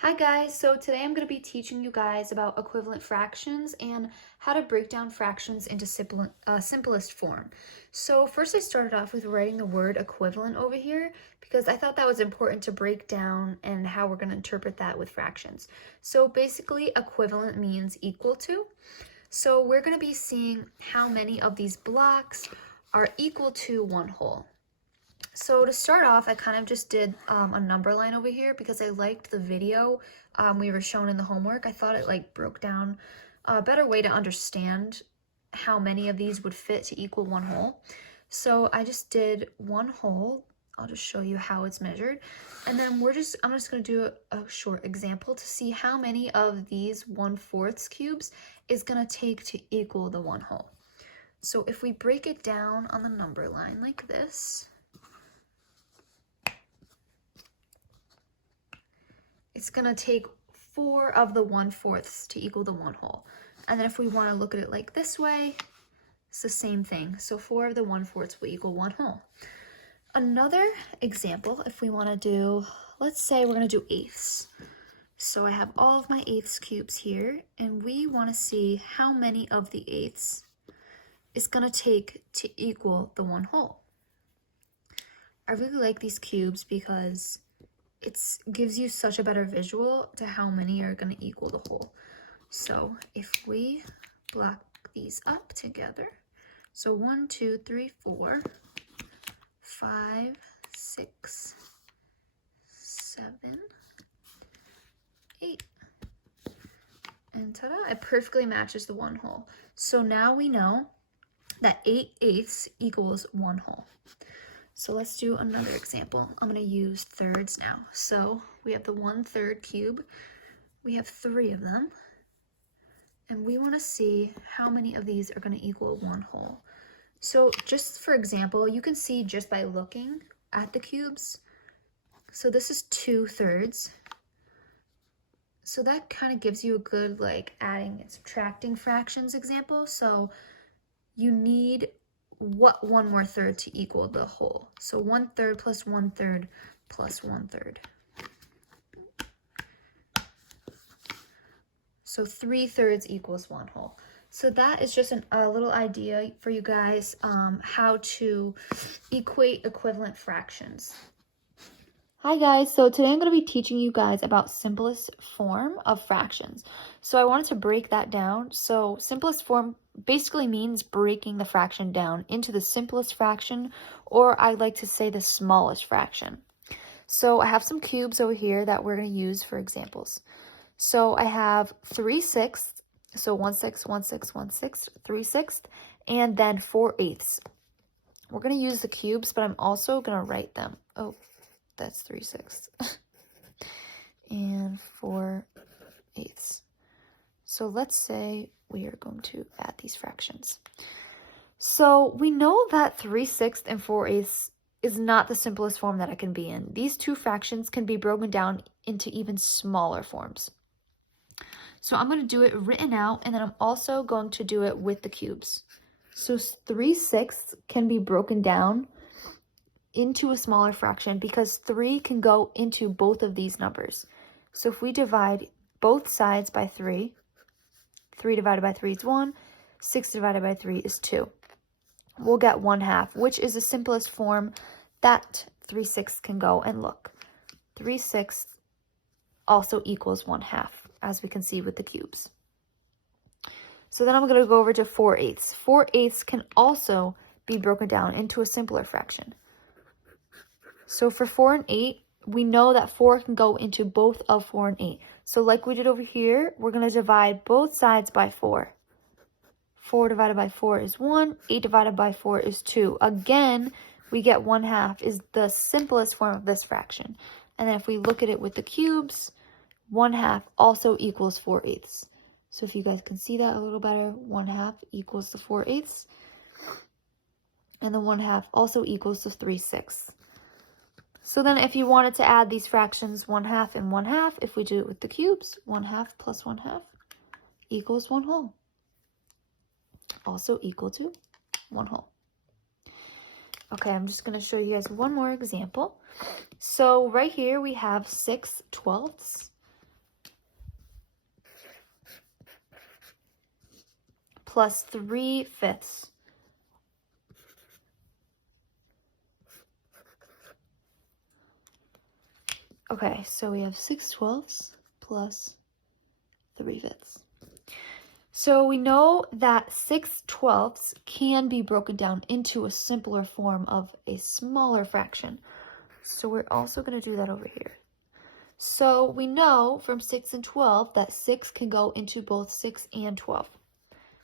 Hi guys, so today I'm going to be teaching you guys about equivalent fractions and how to break down fractions into simplest form. So first I started off with writing the word equivalent over here because I thought that was important to break down and how we're going to interpret that with fractions. So basically equivalent means equal to. So we're going to be seeing how many of these blocks are equal to one whole. So to start off, I kind of just did a number line over here because I liked the video we were shown in the homework. I thought it broke down a better way to understand how many of these would fit to equal one whole. So I just did one whole. I'll just show you how it's measured. And then I'm just going to do a short example to see how many of these 1/4 cubes is going to take to equal the one whole. So if we break it down on the number line like this, it's going to take 4 of the 1/4 to equal the one whole. And then if we want to look at it like this way, it's the same thing. So 4 of the 1/4 will equal one whole. Another example, if we want to do, let's say we're going to do eighths. So I have all of my eighths cubes here, and we want to see how many of the eighths it's going to take to equal the one whole. I really like these cubes because it gives you such a better visual to how many are going to equal the whole. So if we block these up together, so 1, 2, 3, 4, 5, 6, 7, 8. And ta-da, it perfectly matches the one whole. So now we know that 8/8 equals one whole. So let's do another example. I'm going to use thirds now. So we have the 1/3 cube. We have 3 of them. And we want to see how many of these are going to equal one whole. So just for example, you can see just by looking at the cubes. So this is 2/3. So that kind of gives you a good adding and subtracting fractions example. So you need one more third to equal the whole. So 1/3 plus 1/3 plus 1/3. So 3/3 equals one whole. So that is just a little idea for you guys how to equate equivalent fractions. Hi guys, so today I'm going to be teaching you guys about simplest form of fractions. So I wanted to break that down. So simplest form basically means breaking the fraction down into the simplest fraction, or I like to say the smallest fraction. So I have some cubes over here that we're going to use for examples. So I have 3/6, so 1/6, 1/6, 1/6, 3/6, and then 4/8. We're going to use the cubes, but I'm also going to write them. Oh, that's 3/6 and 4/8. So let's say we are going to add these fractions. So we know that 3/6 and 4/8 is not the simplest form that it can be in. These two fractions can be broken down into even smaller forms. So I'm going to do it written out, and then I'm also going to do it with the cubes. So 3/6 can be broken down into a smaller fraction because 3 can go into both of these numbers. So if we divide both sides by 3, 3 divided by 3 is 1, 6 divided by 3 is 2. We'll get 1/2, which is the simplest form that 3/6 can go. And look, 3/6 also equals 1/2, as we can see with the cubes. So then I'm going to go over to 4/8. 4/8 can also be broken down into a simpler fraction. So for 4 and 8, we know that 4 can go into both of 4 and 8. So like we did over here, we're going to divide both sides by 4. 4 divided by 4 is 1. 8 divided by 4 is 2. Again, we get 1/2 is the simplest form of this fraction. And then if we look at it with the cubes, 1/2 also equals 4/8. So if you guys can see that a little better, 1/2 equals the 4/8. And the 1/2 also equals the 3/6. So then if you wanted to add these fractions 1/2 and 1/2, if we do it with the cubes, 1/2 plus 1/2 equals one whole. Also equal to one whole. Okay, I'm just going to show you guys one more example. So right here we have 6/12. plus 3/5. Okay, so we have 6/12 plus 3/5. So we know that 6/12 can be broken down into a simpler form of a smaller fraction. So we're also going to do that over here. So we know from 6 and 12 that 6 can go into both 6 and 12.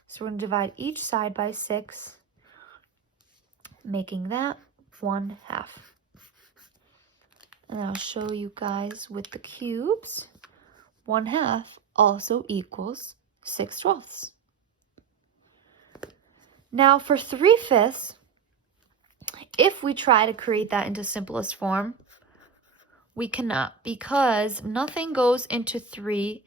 So we're going to divide each side by 6, making that 1/2. And I'll show you guys with the cubes. 1/2 also equals 6/12. Now for 3/5, if we try to create that into simplest form, we cannot, because nothing goes into 3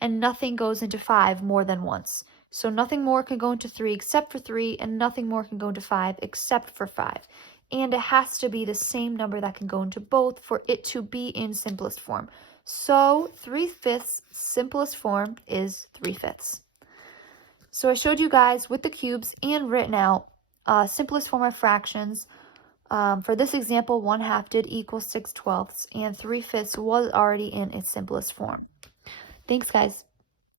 and nothing goes into 5 more than once. So nothing more can go into 3 except for 3, and nothing more can go into 5 except for 5. And it has to be the same number that can go into both for it to be in simplest form. So 3/5 simplest form is 3/5. So I showed you guys with the cubes and written out simplest form of fractions. For this example, 1/2 did equal 6/12, and 3/5 was already in its simplest form. Thanks, guys.